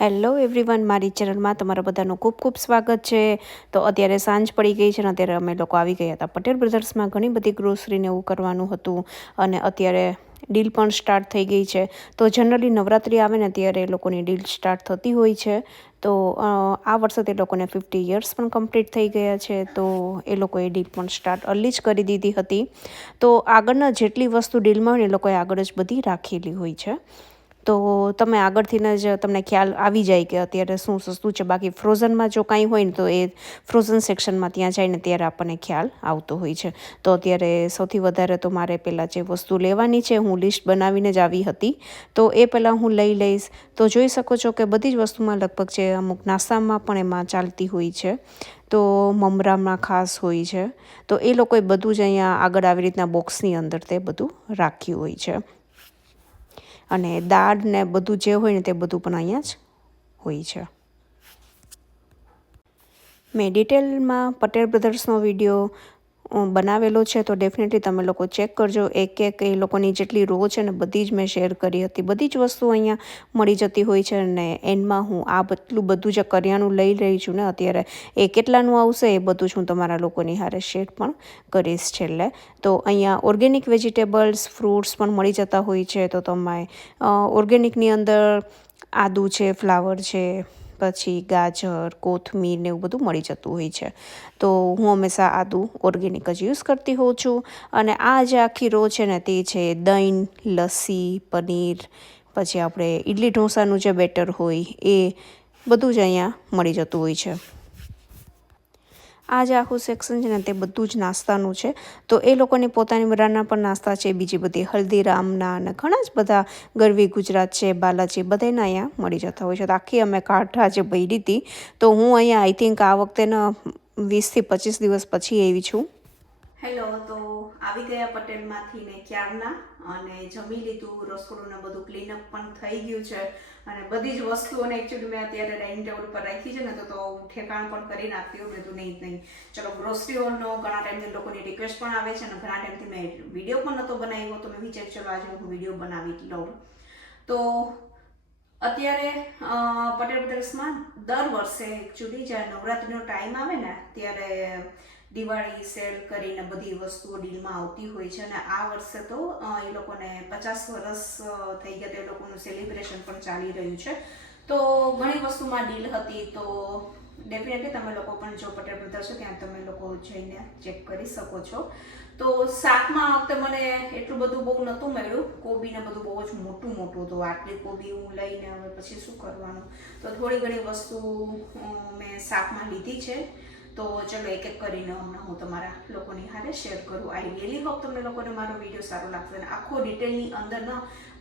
Hello everyone, મારી ચેનલમાં તમારા બધાનું ખૂબ ખૂબ સ્વાગત છે. તો અત્યારે સાંજ પડી ગઈ છે ને અત્યારે અમે લોકો આવી ગયા હતા પટેલ બ્રધર્સમાં. ઘણી બધી ગ્રોસરીને એવું કરવાનું હતું અને અત્યારે ડીલ પણ સ્ટાર્ટ થઈ ગઈ છે. તો જનરલી નવરાત્રિ આવે ને ત્યારે એ લોકોની ડીલ સ્ટાર્ટ થતી હોય છે. તો આ વર્ષે તે લોકોને 50 યર્સ પણ કમ્પ્લીટ થઈ ગયા છે. તો એ લોકોએ ડીલ પણ સ્ટાર્ટ અર્લી જ કરી દીધી હતી. તો આગળના જેટલી વસ્તુ ડીલમાં હોય ને એ લોકોએ આગળ જ બધી રાખેલી હોય છે. તો તમે આગળથી જ તમને ખ્યાલ આવી જાય કે અત્યારે શું સસ્તું છે. બાકી ફ્રોઝનમાં જો કાંઈ હોય ને તો એ ફ્રોઝન સેક્શનમાં ત્યાં જઈને ત્યારે આપણને ખ્યાલ આવતો હોય છે. તો અત્યારે સૌથી વધારે તો મારે પહેલાં જે વસ્તુ લેવાની છે હું લિસ્ટ બનાવીને જ આવી હતી. તો એ પહેલાં હું લઈ લઈશ. તો જોઈ શકો છો કે બધી જ વસ્તુમાં લગભગ છે, અમુક નાસ્તામાં પણ એમાં ચાલતી હોય છે. તો મમરામાં ખાસ હોય છે. તો એ લોકોએ બધું જ અહીંયા આગળ આવી રીતના બોક્સની અંદર તે બધું રાખ્યું હોય છે. અને દાળ ને બધું જે હોય ને તે બધું પણ અહીંયા જ હોય છે. મેં ડિટેલમાં પટેલ બ્રધર્સનો વિડીયો બનાવેલો છે, તો ડેફિનેટલી તમે લોકો ચેક કરજો. એક એક એ લોકોની જેટલી રો છે ને બધી જ મેં શેર કરી હતી. બધી જ વસ્તુ અહીંયા મળી જતી હોય છે. અને એન્ડમાં હું આ બધું જે કરિયાણું લઈ રહી છું ને અત્યારે, એ કેટલાનું આવશે એ બધું જ હું તમારા લોકોની હારે શેર પણ કરીશ છેલ્લે. તો અહીંયા ઓર્ગેનિક વેજીટેબલ્સ, ફ્રૂટ્સ પણ મળી જતા હોય છે. તો તમે ઓર્ગેનિકની અંદર આદુ છે, ફ્લાવર છે, પછી ગાજર, કોથમીર ને એવું બધું મળી જતું હોય છે. તો હું હંમેશા આદુ ઓર્ગેનિક જ યુઝ કરતી હોઉં છું. અને આ જે આખી રો છે ને તે છે દહીં, લસ્સી, પનીર, પછી આપણે ઇડલી ઢોસાનું જે બેટર હોય એ બધું જ અહીંયા મળી જતું હોય છે. આ જે આખું સેક્શન છે ને તે બધું જ નાસ્તાનું છે. તો એ લોકોની પોતાની બધાના પણ નાસ્તા છે. બીજી બધી હલ્દીરામના અને ઘણા જ બધા, ગરવી ગુજરાત છે, બાલાજી, બધાના અહીંયા મળી જતા હોય છે. તો આખી અમે કાર્ટ આજે ભરી હતી. તો હું અહીંયા આઈ થિંક આ વખતેના 20 થી 25 દિવસ પછી આવી છું. હેલો, તો આવી ગયા પટેલમાંથી ને ક્યારના, અને જમી લીધું, રસોડું ને બધું ક્લીનઅપ પણ થઈ ગયું છે. અને બધી જ વસ્તુઓને એકચ્યુઅલી મેં અત્યારે ડાઇનિંગ ટેબલ પર રાખી છે ને તો ઠેકાણ પણ કરી નાખતી હોય. બધું નહીં ચલો ગ્રોસરી હોલનો ઘણા ટાઈમથી લોકોની રિક્વેસ્ટ પણ આવે છે અને ઘણા ટાઈમથી મેં વિડીયો પણ નહોતો બનાવ્યો. તો મેં વિચાર્યું ચલો આજે હું વિડીયો બનાવી લઉં. તો અત્યારે પટેલ બ્રધર્સમાં દર વર્ષે એકચ્યુઅલી જ્યારે નવરાત્રિનો ટાઈમ આવે ને ત્યારે દિવાળી સેલ કરીને બધી વસ્તુઓ ડીલમાં આવતી હોય છે. અને આ વર્ષે તો એ લોકોને 50 વર્ષ થઈ ગયા, તો એ લોકોનું સેલિબ્રેશન પણ ચાલી રહ્યું છે. તો ઘણી વસ્તુમાં ડીલ હતી. તો ડેફિનેટલી તમે લોકો પણ જો પટેલ બ્રધર્સ છે ત્યાં તમે લોકો જઈને ચેક કરી શકો છો. તો શાકમાં વખતે મને એટલું બધું બહુ નહોતું મળ્યું. કોબીને બધું બહુ જ મોટું હતું. આટલી કોબી હું લઈને હવે પછી શું કરવાનું, તો થોડી ઘણી વસ્તુ મેં શાકમાં લીધી છે. તો ચલો એક એક કરીને હમણાં હું તમારા લોકોની હારે શેર કરું. આઈ રિયલી હોપ તમને લોકોને મારો વિડીયો સારો લાગશે. અને આખો ડિટેલની અંદર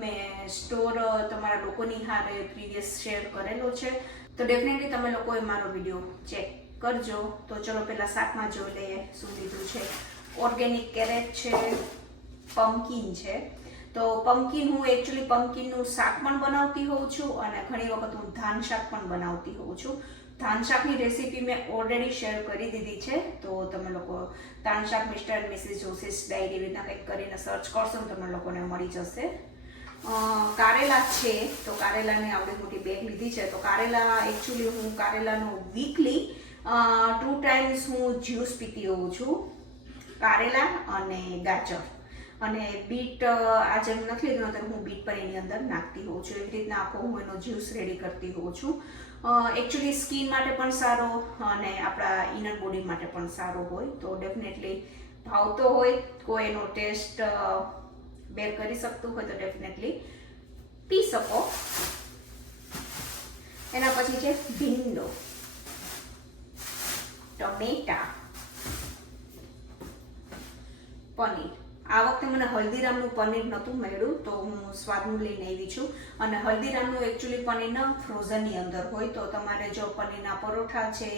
મેં સ્ટોર તમારા લોકોની હારે પ્રીવિયસ શેર કરેલો છે. તો ડેફિનેટલી તમે લોકોએ મારો વિડીયો ચેક કરજો. તો ચલો પહેલાં શાકમાં જોઈ લઈએ શું લીધું છે. ઓર્ગેનિક કેરેટ છે, પમ્પકિન છે. તો પમ્પકિન હું એકચ્યુઅલી પમ્પકિનનું શાક પણ બનાવતી હોઉં છું અને ઘણી વખત હું ધાન શાક પણ બનાવતી હોઉં છું. ધાન શાકની રેસીપી મેં ઓલરેડી શેર કરી દીધી છે. તો તમે લોકો ધાન શાક mister and Mrs Joshi's diary રીતના કંઈક કરીને સર્ચ કરશો ને તમને લોકોને મળી જશે. કારેલા છે. તો કારેલાની આવડી મોટી બેગ લીધી છે. તો કારેલા એકચ્યુઅલી હું કારેલાનો વીકલી 2 ટાઈમ્સ હું જ્યુસ પીતી હોઉં છું. કારેલા અને ગાજર અને બીટ આજે હું નથી લીધું, તો હું બીટ પણ એની અંદર નાખતી હોઉં છું. એવી રીતના આખો હું એનો જ્યુસ રેડી કરતી હોઉં છું. એકચ્યુઅલી સ્કિન માટે પણ સારો અને આપણા ઇનર બોડી માટે પણ સારો હોય. તો ડેફિનેટલી ભાવતો હોય, કોઈ એનો ટેસ્ટ બેર કરી શકતું હોય તો ડેફિનેટલી પી શકો. એના પછી છે ભીંડો, ટમેટા, પનીર. આ વખતે મને હલ્દીરામનું પનીર નહોતું મળ્યું, તો હું સ્વાદનું લઈને આવી છું. અને હલ્દીરામનું એકચ્યુઅલી પનીરના ફ્રોઝનની અંદર હોય. તો તમારે જો પનીરના પરોઠા છે,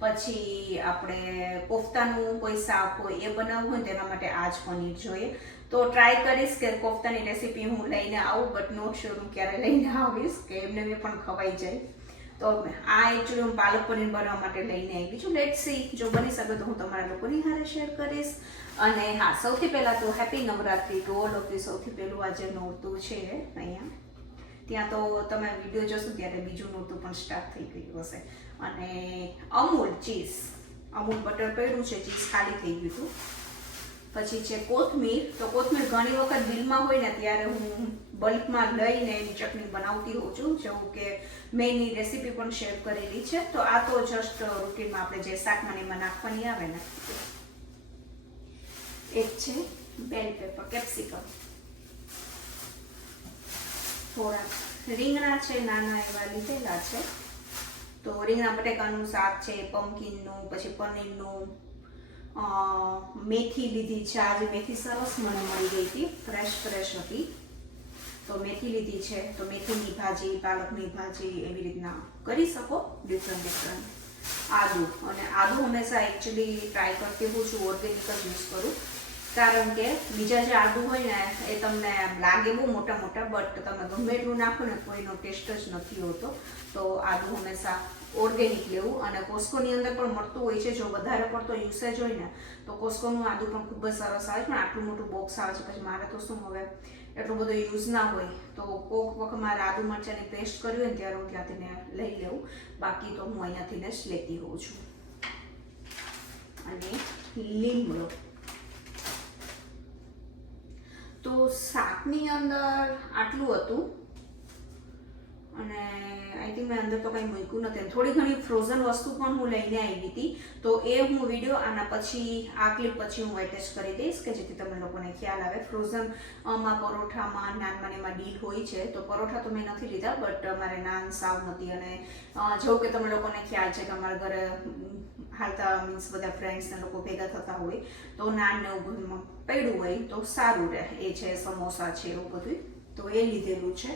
પછી આપણે કોફતાનું કોઈ શાક હોય એ બનાવવું હોય તો એના માટે આ જ પનીર જોઈએ. તો ટ્રાય કરીશ કે કોફતાની રેસીપી હું લઈને આવું, બટ નોટ શ્યોર હું ક્યારે લઈને આવીશ કે એમને પણ ખવાઈ જાય. તો આ એકચ્યુઅલી હું પાલક પનીર બનાવવા માટે લઈને આવી છું. લેટ્સ સી, જો બની શકે તો હું તમારા લોકોની હારે શેર કરીશ. અને હા, સૌથી પહેલાં તો happy Navratri to all of you. સૌથી પહેલું આજે નોરતું છે અહીંયા. ત્યાં તો તમે વિડીયો જોશો ત્યારે બીજું નહોતું પણ સ્ટાર્ટ થઈ ગયું હશે. અને અમૂલ ચીઝ, અમૂલ બટર પડ્યું છે, ચીઝ ખાલી થઈ ગયું હતું. પછી છે કોથમીર. તો કોથમીર ઘણી વખત બિલમાં હોય ને ત્યારે હું બલ્કમાં લઈને એની ચટણી બનાવતી હોઉં છું, જેવું કે મેં એની રેસીપી પણ શેર કરેલી છે. તો આ તો જસ્ટ રૂટીનમાં આપણે જે શાકમાં એમાં નાખવાની આવે ને. એક છે બેલ પેપર, કેપ્સિકમ, થોડા રીંગણા છે, નાના એવા લીધેલા છે. તો રીંગણા બટેકાનું શાક છે, પમ્પકિનનું, પછી પનીરનું, મેથી લીધી છે. આજે મેથી સરસ મને મળી ગઈ હતી, ફ્રેશ હતી. તો મેથી લીધી છે. તો મેથીની ભાજી, પાલકની ભાજી એવી રીતના કરી શકો, ડિફરન્ટ. આદુ, અને આદુ હંમેશા એકચ્યુઅલી ટ્રાય કરતી હોઉં છું ઓર્ગેનિક જ યુઝ કરું, કારણ કે બીજા જે આદુ હોય ને એ તમને લાગે બહુ મોટા મોટા, બટ તમે ગમે એટલું નાખો ને કોઈનો ટેસ્ટ જ નથી હોતો. તો આદુ હંમેશા ઓર્ગેનિક લેવું. અને કોસ્કોની અંદર પણ મળતું હોય છે. જો વધારે પડતો યુસેજ હોય ને તો કોસ્કોનું આદુ પણ ખૂબ જ સરસ આવે છે. પણ આટલું મોટું બોક્સ આવે છે, પછી મારે તો શું હવે એટલું બધું યુઝ ના હોય, તો કોઈક વખત મારે આદુ મરચાંની પેસ્ટ કરવી હોય ને ત્યારે હું ત્યાંથી લઈ લેવું. બાકી તો હું અહીંયાથી જ લેતી હોઉં છું. અને લીમડો. તો શાકની અંદર આટલું હતું. અને આઈ થિંક મેં અંદર તો કંઈ મૂક્યું નથી. થોડી ઘણી ફ્રોઝન વસ્તુ પણ હું લઈને આવી હતી. તો એ હું વિડીયો આના પછી, આ ક્લિપ પછી હું એટેચ કરી દઈશ, કે જેથી તમને લોકોને ખ્યાલ આવે. ફ્રોઝનમાં પરોઠામાં, નાનમાં એમાં ડીલ હોય છે. તો પરોઠા તો મેં નથી લીધા, બટ મારે નાન સાવ નથી. અને જેવું કે તમને લોકોને ખ્યાલ છે કે અમારા ઘરે હાલતા મીન્સ બધા ફ્રેન્ડ્સને લોકો ભેગા થતા હોય તો નાન ને એવું બધું પડ્યું હોય તો સારું રહે. એ છે સમોસા છે, એવું બધું. તો એ લીધેલું છે.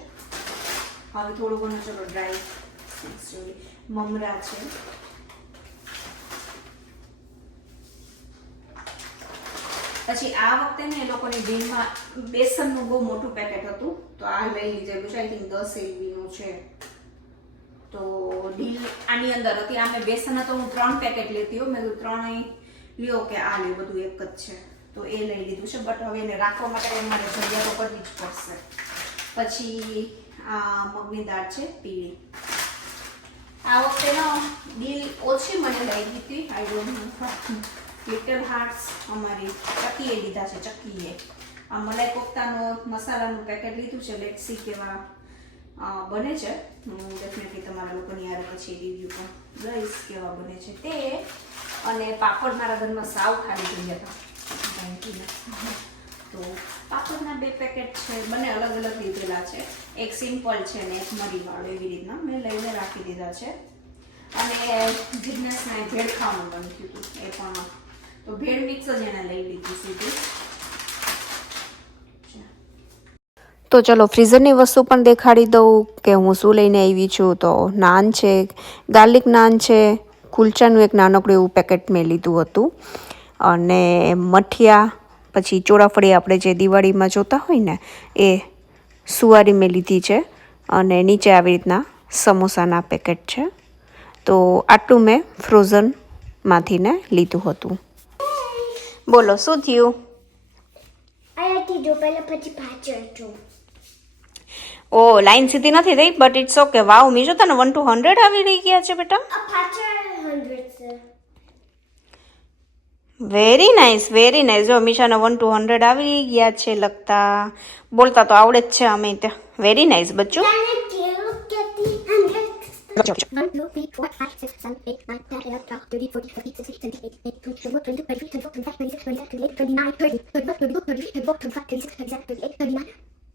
હવે થોડું ઘણું ચલો ડ્રાય મમરા છે. પછી આ વખતે ને એ લોકોની ડીલમાં બેસનનું બહુ મોટું પેકેટ હતું, તો આ લઈ લીધેલું છે. આઈ થિંક 10 LVનું છે. તો ડીલ આની અંદર હતી. આમે બેસન તો હું 3 પેકેટ લેતી હોઉં. મેં 3 લ્યો કે આ લ્યો, બધું એક જ છે. તો એ લઈ લીધું છે. બટ હવે એને રાખવા માટે મારે જગ્યા તો કરવી જ પડશે. પછી આ મગની દાળ છે, પીળી. આ વખતે ડીલ ઓછી મને લાગી હતી. I don't know, little hearts અમારી ચક્કીએ લીધા છે. ચક્કીએ આ મલાઈ કોફતાનો મસાલાનું પેકેટ લીધું છે. લેટ્સ સી કેવા બને છે. હું ડેફિનેટલી તમારા લોકોની યાર પછી રિવ્યુ પણ લઈશ કેવા બને છે તે. અને પાપડ મારા ઘરમાં સાવ ખાલી થઈ ગયા હતા, તો પાપડના 2 પેકેટ છે. બંને અલગ અલગ લીધેલા છે. એક સિમ્પલ છે ને એક મરીવાળો, એવી રીતના મેં લઈને રાખી દીધા છે. અને જિજ્ઞેસને ભેળ ખાવાનું બન્યું હતું એ પણ, તો ભેળ મિક્સ જ એને લઈ લીધી સીધી. તો ચલો ફ્રીઝરની વસ્તુ પણ દેખાડી દઉં કે હું શું લઈને આવી છું. તો નાન છે, ગાર્લિક નાન છે, કુલચાનું એક નાનકડું એવું પેકેટ મેં લીધું હતું. અને મઠિયા, પછી ચોળાફળી આપણે જે દિવાળીમાં જોતા હોય ને એ સુવારી મેં લીધી છે. અને નીચે આવી રીતના સમોસાના પેકેટ છે. તો આટલું મેં ફ્રોઝનમાંથી ને લીધું હતું. બોલો શું થયું? અહીંયાથી જો પહેલા પછી પાછળ જો. ઓ લાઈન સીધી નથી થઈ, બટ ઇટ્સ ઓકે. વાવ મીજો, તને 1 to 100 આવી રહી ગયા છે બેટા. આ પાછળ 100 છે. Very nice, very nice. જો મીશાને 1 to 100 આવી ગયા છે લખતા. બોલતા તો આવડે જ છે અમે ત્યાં. વેરી નાઇસ બચ્ચું. તને કેવું કેતી 100 1 2 3 4 5 6 7 8 9 10 11 12 13 14 15 16 17 18 19 20 21 22 23 24 25 26 27 28 29 30 31 32 33 34 35 36 37 38 39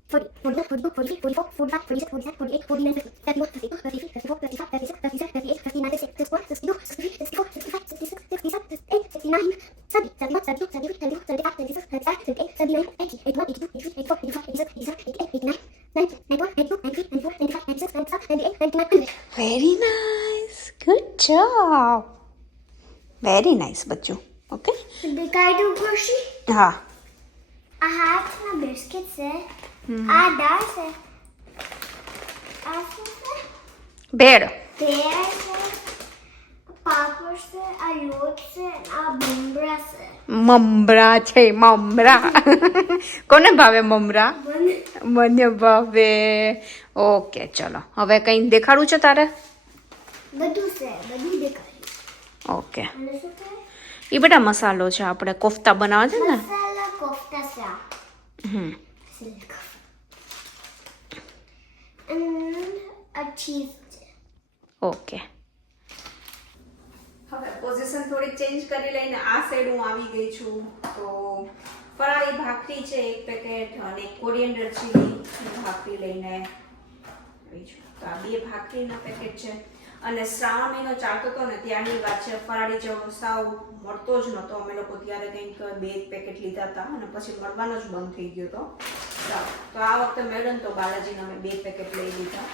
40 41 42 43 44 45 46 47 48 49 50 51 52 53 54 55 56 57 58 59 60 61 62 63 64 65 66 67 68 69 70 71 72 73 74 75 76 77 78 79 80 81 82 83 84 85 86 87 88 89 90 91 92 93 94 95 96 97 98 99 very nice, good job. Very nice બચ્ચું. ઓકે, દેખાડું ખુશી. હા. આ હાથમાં બિસ્કિટ છે, આ દાળ છે, આ શું છે? ભેળ. ભેળ છે, પાપડ છે, આ લોટ છે, આ મમરા છે. મમરા છે, મમરા. કોને ભાવે મમરા? મને ભાવે. ઓકે, ચલો હવે કઈ દેખાડું છે તારે? બધું છે, બધું દેખાડ્યું. ઓકે, અને શું છે? એ બેટા મસાલો છે, આપણે કોફતા બનાવે છે ને. મસાલા કોફતા શાક. સિલ્ક. And a cheese છે. ઓકે, હવે પોઝિશન થોડીક ચેન્જ કરી લઈને આ સાઈડ હું આવી ગઈ છું. તો ફરાળી ભાખરી છે 1 પેકેટ અને કોરિએન્ડર ચીલી ભાખરી લઈને આવી છું. તો આ 2 ભાખરીના પેકેટ છે. અને શ્રાવણ મહિનો ચાલતો હતો ને ત્યારની વાત છે. ફરાળી જેવો સાવ મળતો જ નહોતો. અમે લોકો ત્યારે કંઈક 2 પેકેટ લીધા હતા અને પછી મળવાનો જ બંધ થઈ ગયો હતો. તો આ વખતે મેડમ તો બાલાજીને અમે 2 પેકેટ લઈ લીધા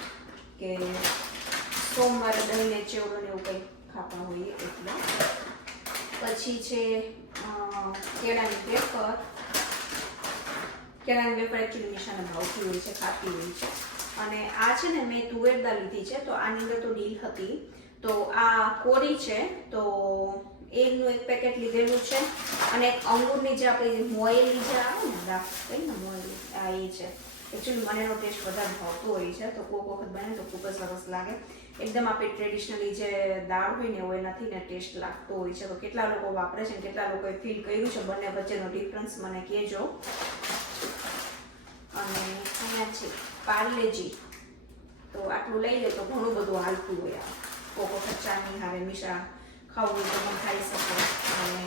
કે સોમવારે દહીંને ચેવડો ને એવું કંઈ ખાતા હોઈએ એટલા. પછી છે કેળાની વેફર. કેળાની વેફર એકચ્યુઅલી નિશાને ભાવતી હોય છે, ખાતી હોય છે. અને આ છે ને મેં તુવેર દાળ લીધી છે, તો આની અંદર તો ડીલ હતી. તો આ કોરી છે, તો એનું 1 પેકેટ લીધેલું છે. અને એક અંગૂરની જે આપણી મોયેલી જે આવે ને કઈ ને મોયેલી, આ એ છે. એકચ્યુઅલી મને એનો ટેસ્ટ વધારે ભાવતો હોય છે, તો કોઈક વખત બને તો ખૂબ જ સરસ લાગે. એકદમ આપણી ટ્રેડિશનલી જે દાળ હોય ને એવો એનાથી ને ટેસ્ટ લાગતો હોય છે. તો કેટલા લોકો વાપરે છે, કેટલા લોકોએ ફીલ કર્યું છે બંને વચ્ચેનો ડિફરન્સ મને કહેજો. અને અહીંયા છે પાર્લેજી. તો આટલું લઈ લે તો ઘણું બધું હાલતું હોય. આ કોકો ખચ્ચાની હારે મીઠા ખાવું હોય તો પણ ખાઈ શકો. અને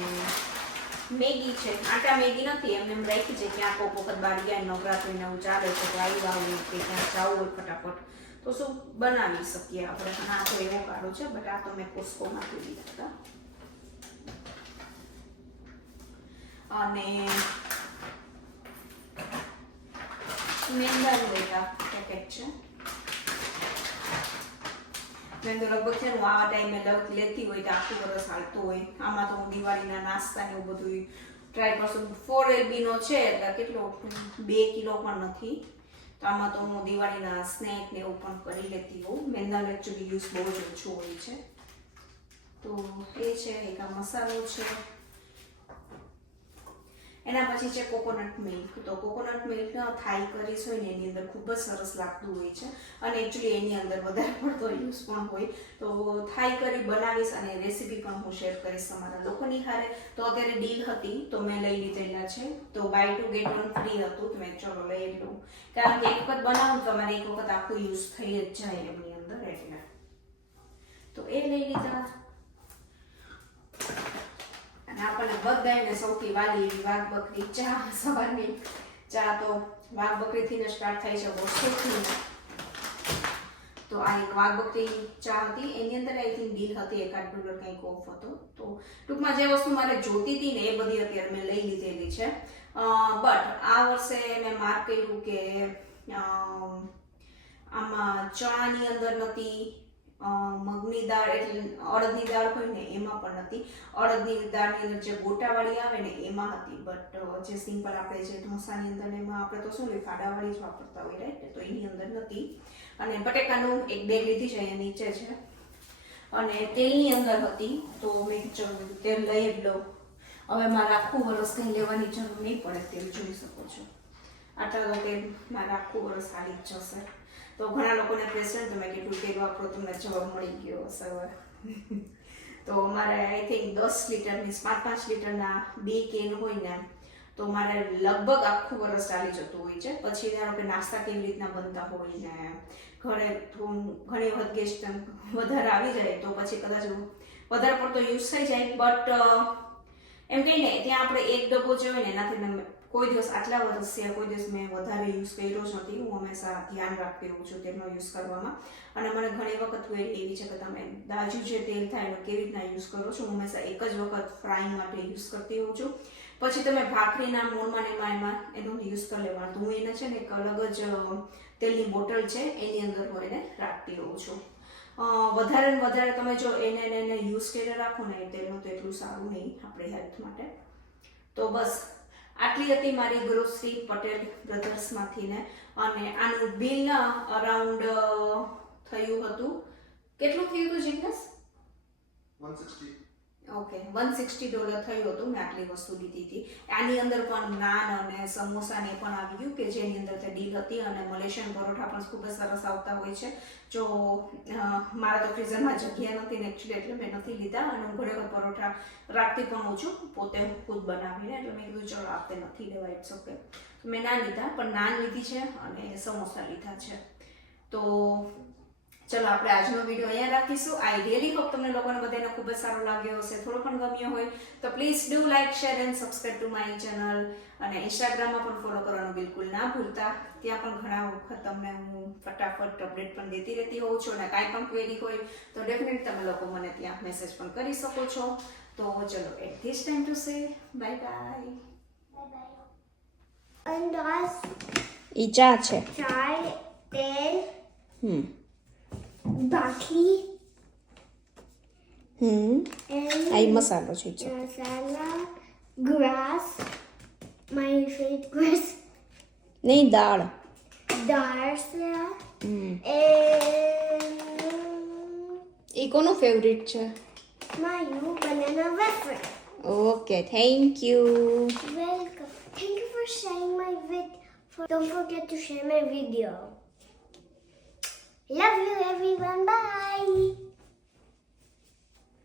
મેગી છે, આટા મેગી નથી, એમને એમ રાખી છે ક્યાં કોક વખત બહાર ગયા નવરાત્રી ને એવું ચાલે છે તો આવ્યા હોય કે ક્યાં જવું હોય ફટાફટ તો શું બનાવી શકીએ આપણે. અને આ તો એવો કાઢો છે, બટ આ તો મેં કોસ્કોમાંથી લીધા હતા. અને મેંદાનું બેટા પેકેટ છે. મેંદો લગભગ છે હું આ ટાઈમે લેતી હોય તો આખું વર્ષ હાલતું હોય. આમાં તો હું દિવાળીના નાસ્તા ને એવું બધું ટ્રાય કરશું. 4 LB નો છે એટલે કેટલો 2 કિલો પણ નથી. તો આમાં તો હું દિવાળીના સ્નેક ને એવું પણ કરી લેતી હોઉં. મેંદાનો એકચ્યુઅલી યુઝ બહુ જ ઓછો હોય છે. તો એ છે, એક આ મસાલો છે. એના પછી છે કોકોનટ મિલ્ક. તો કોકોનટ મિલ્ક થાઈ કરીશ હોય ને એની અંદર ખૂબ જ સરસ લાગતું હોય છે. અને એકચ્યુઅલી એની અંદર વધારે પડતો યુઝ પણ હોય. તો થાઈ કરી બનાવીશ અને રેસીપી પણ હું શેર કરીશ તમારા લોકોની હારે. તો અત્યારે ડીલ હતી તો મેં લઈ લીધેલા છે. તો બાય 2 get 1 ફ્રી હતું તો મેં ચલો લઈ લઉં. કારણ કે એક વખત બનાવું તો તમારે એક વખત આખું યુઝ થઈ જ જાય એમની અંદર એટલે. તો એ લઈ લીધા. અને આપણને બધાને સૌથી વાલી એવી વાઘ બકરી ચા. સવારની ચા તો વાઘ બકરીથી ને સ્ટાર્ટ થાય છે, વર્ષોથી. તો આ એક વાઘ બકરી ચા હતી. એની અંદર આઈ થિંક ડીલ હતી, $1 કંઈક ઓફ હતો. તો ટૂંકમાં જે વસ્તુ મારે જોતી હતી ને એ બધી અત્યારે મેં લઈ લીધેલી છે. બટ આ વર્ષે મેં માર્ક કર્યું કે આમાં ચણાની અંદર નથી, મગની દાળ એટલે અડદની દાળ હોય ને એમાં પણ નથી. અડદની દાળની અંદર જે ગોટાવાળી આવે ને એમાં હતી. બટ જે સિમ્પલ આપણે જે ઢોસાની અંદર એમાં આપણે તો શું ફાડાવાળી જ વાપરતા હોય રાઈટ, તો એની અંદર નથી. અને બટેકાનું એક બેગ લીધી છે, અહીંયા નીચે છે. અને તેલની અંદર હતી તો મેં ચલો તેલ લઈ જ લઉં. હવે મારે આખું વરસ કંઈ લેવાની જરૂર નહીં પડે. તેલ જોઈ શકો છો, આટલા તો તેલ મારે આખું વરસ હાલી જ જશે. તો ઘણા લોકોને ક્વેશ્ચન તો મેં કીધું તેલ વાપરો, તમને જવાબ મળી ગયો હશે હવે. તો મારે આઈ થિંક 10 લીટરની 5 લીટરના 2 કેન હોય ને તો મારે લગભગ આખું વરસ ચાલી જતું હોય છે. પછી ધારો કે નાસ્તા કેવી રીતના બનતા હોય ને ઘણી વખત ગેસ્ટ વધારે આવી જાય તો પછી કદાચ વધારે પડતો યુઝ થઈ જાય. બટ એમ કહીને ત્યાં આપણે એક ડબ્બો જે હોય ને એનાથી મેં કોઈ દિવસ આટલા વર્ષ છે કોઈ દિવસ મેં વધારે યુઝ કર્યો જ નથી. હું હંમેશા ધ્યાન રાખતી હોઉં છું તેનો યુઝ કરવામાં. અને મને ઘણી વખત ક્વેરી એવી છે કે તમે દાજુ જે તેલ થાય એનો કેવી રીતના યુઝ કરો છો. હું હંમેશા એક જ વખત ફ્રાઈંગ માટે યુઝ કરતી હોઉં છું. પછી તમે ભાખરીના મોણમાં એમાં એનો યુઝ કરી લેવાનો. હું એને છે ને એક અલગ જ તેલની બોટલ છે એની અંદર હું એને રાખતી હોઉં છું. વધારે ને વધારે તમે જો એને યુઝ કરીને રાખો ને એ તેલનું તો એટલું સારું નહીં આપણી હેલ્થ માટે. તો બસ આટલી હતી મારી ગ્રોસરી પટેલ બ્રધર્સમાંથી ને. અને આનું બિલ અરાઉન્ડ થયું હતું, કેટલું થયું હતું જિગ્નેશ? 160. ઓકે $160 થયું હતું. મેં આટલી વસ્તુ લીધી હતી. આની અંદર પણ નાન અને સમોસા ને પણ આવી ગયું કે જેની અંદર તે ડીલ હતી અને મલેશિયન પરોઠા પણ ખૂબ જ સરસ આવતા હોય છે. જો મારા તો ફ્રીઝરમાં જગ્યા નથી ને એકચ્યુઅલી એટલે મેં નથી લીધા અને હું ઘણી વખત પરોઠા રાખતી પણ હોઉં છું પોતે ખુદ બનાવીને, એટલે મેં કીધું ચલો આપતે નથી લેવા, ઇટ્સ ઓકે. મેં ના લીધા પણ નાન લીધી છે અને સમોસા લીધા છે. તો ચલો આપણે આજનો વિડીયો અહીંયા રાખીશું. આઈ રિયલી હોપ તમને લોકોને બધાને ખૂબ જ સારો લાગ્યો હશે, થોડો પણ ગમ્યો હોય તો please do like, share and subscribe to my channel. અને ઇન્સ્ટાગ્રામમાં પણ ફોલો કરવાનું બિલકુલ ના ભૂલતા. ત્યાં પણ ઘણા વખત તમને હું ફટાફટ અપડેટ પણ દેતી રહેતી હોઉં છું અને કાંઈ પણ ક્વેરી હોય તો ડેફિનેટલી તમે લોકો મને ત્યાં મેસેજ પણ કરી શકો છો. તો ચલો at this time to say bye bye. And us ઈ ચા છે. try then baki and આ ઈ મસાલો છે. masala, grass, my favorite grass, નહીં દાળ. darsa, and એ કોનું ફેવરિટ છે? Mayu banana wafer. Okay, thank you. Welcome. Thank you for sharing my Don't forget to share my video. Love you everyone. Bye.